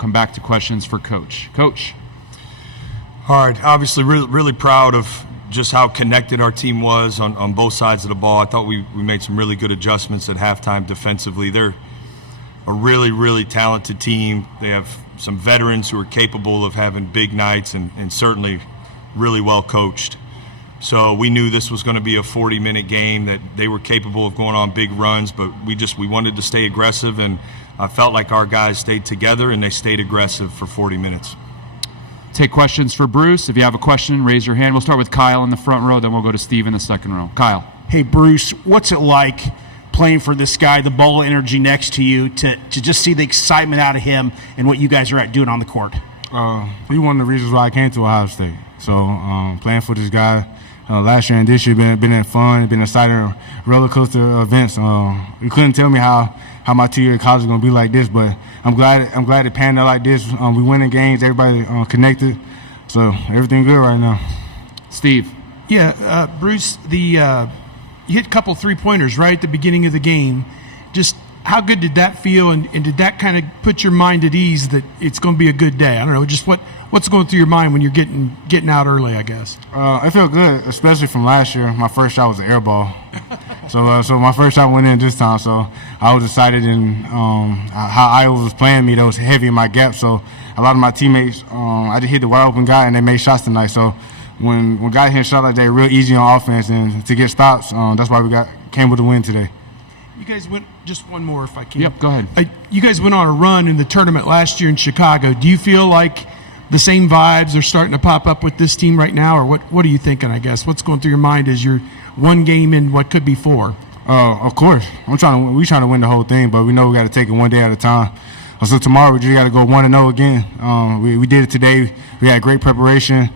come back to questions for Coach. Coach. All right, obviously really proud of just how connected our team was on both sides of the ball. I thought we made some really good adjustments at halftime defensively. They're a really talented team. They have some veterans who are capable of having big nights and certainly really well coached. So we knew this was going to be a 40-minute game, that they were capable of going on big runs, but we wanted to stay aggressive, and I felt like our guys stayed together and they stayed aggressive for 40 minutes. Take questions for Bruce. If you have a question, raise your hand. We'll start with Kyle in the front row, then we'll go to Steve in the second row. Kyle. Hey, Bruce, what's it like playing for this guy, the ball energy next to you, to just see the excitement out of him and what you guys are doing on the court? He's one of the reasons why I came to Ohio State. So playing for this guy last year and this year been fun. It's been exciting roller coaster events. You couldn't tell me how my 2-year college is going to be like this, but I'm glad it panned out like this. We winning games, everybody connected, so everything good right now. Steve. Yeah, Bruce, you hit a couple three-pointers right at the beginning of the game. Just how good did that feel, and did that kind of put your mind at ease that it's going to be a good day? I don't know, just what's going through your mind when you're getting out early, I guess? It felt good, especially from last year. My first shot was an air ball. So my first shot went in this time, so I was excited, and how Iowa was playing me, that was heavy in my gap. So a lot of my teammates, I just hit the wide open guy, and they made shots tonight. So when guys hit shots like that, real easy on offense, and to get stops, that's why we came with a win today. You guys went, just one more if I can. Yep, go ahead. You guys went on a run in the tournament last year in Chicago. Do you feel like the same vibes are starting to pop up with this team right now, or what are you thinking, I guess? What's going through your mind as you're one game in what could be 4? Of course. We're trying to win the whole thing, but we know we got to take it one day at a time. So tomorrow we just got to go 1-0 again. We did it today. We had great preparation,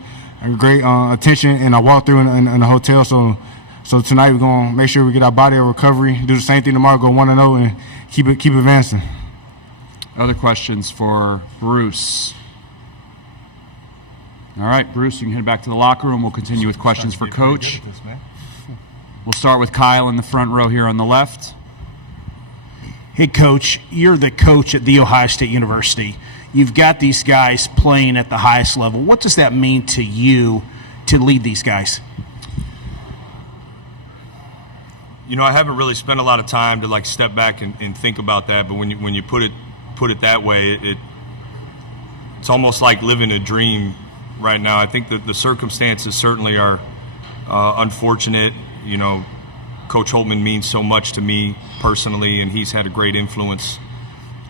great attention, and I walked through in the hotel. So tonight we're going to make sure we get our body a recovery, do the same thing tomorrow, go 1-0, and keep advancing. Other questions for Bruce? All right, Bruce, you can head back to the locker room. We'll continue with questions for Coach. We'll start with Kyle in the front row here on the left. Hey, Coach, you're the coach at The Ohio State University. You've got these guys playing at the highest level. What does that mean to you to lead these guys? You know, I haven't really spent a lot of time to step back and think about that, but when you put it that way, it's almost like living a dream right now. I think that the circumstances certainly are unfortunate. You know, Coach Holtman means so much to me personally, and he's had a great influence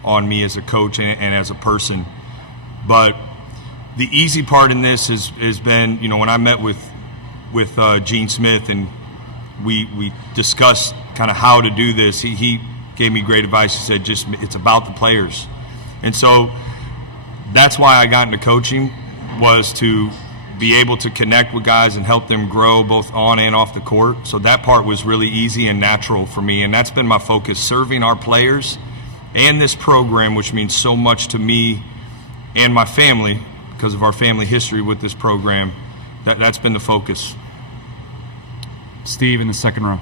on me as a coach and as a person. But the easy part in this has been, you know, when I met with Gene Smith and we discussed kind of how to do this, he gave me great advice. He said, it's about the players. And so that's why I got into coaching, was to be able to connect with guys and help them grow both on and off the court. So that part was really easy and natural for me, and that's been my focus, serving our players and this program, which means so much to me and my family because of our family history with this program. That's been the focus. Steve in the second row.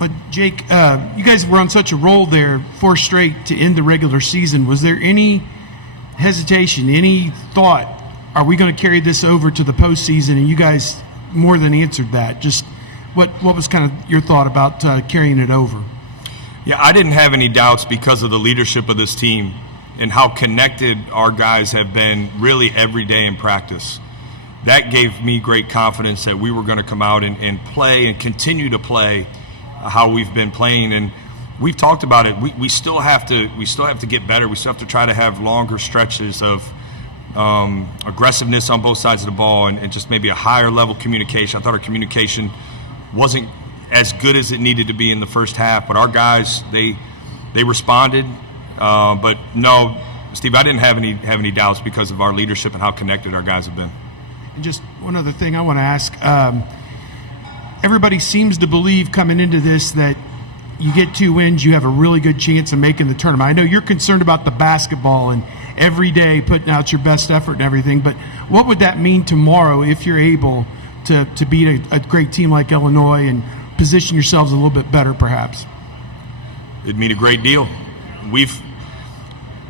But Jake, you guys were on such a roll there, 4 straight to end the regular season. Was there any hesitation, any thought, are we going to carry this over to the postseason? And you guys more than answered that. Just what was kind of your thought about carrying it over? Yeah, I didn't have any doubts because of the leadership of this team and how connected our guys have been really every day in practice. That gave me great confidence that we were going to come out and play and continue to play how we've been playing. And we've talked about it. We still have to get better. We still have to try to have longer stretches of aggressiveness on both sides of the ball and just maybe a higher level communication. I thought our communication wasn't as good as it needed to be in the first half, but our guys, they responded. But no, Steve, I didn't have any doubts because of our leadership and how connected our guys have been. And just one other thing I want to ask. Everybody seems to believe coming into this that you get 2 wins, you have a really good chance of making the tournament. I know you're concerned about the basketball and every day putting out your best effort and everything, but what would that mean tomorrow if you're able to beat a great team like Illinois and position yourselves a little bit better perhaps? It'd mean a great deal.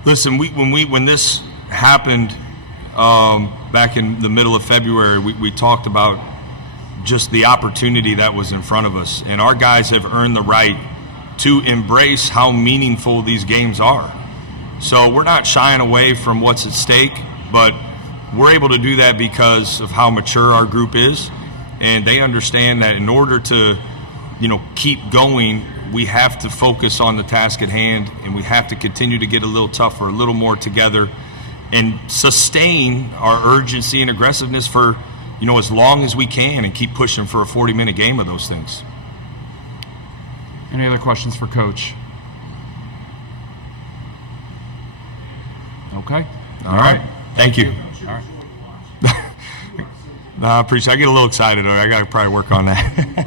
Listen, when this happened back in the middle of February, we talked about just the opportunity that was in front of us, and our guys have earned the right to embrace how meaningful these games are. So we're not shying away from what's at stake, but we're able to do that because of how mature our group is, and they understand that in order to, keep going, we have to focus on the task at hand, and we have to continue to get a little tougher, a little more together, and sustain our urgency and aggressiveness for, as long as we can, and keep pushing for a 40-minute game of those things. Any other questions for Coach? Okay. All right. Thank you. All right. No, I appreciate it. I get a little excited. I got to probably work on that.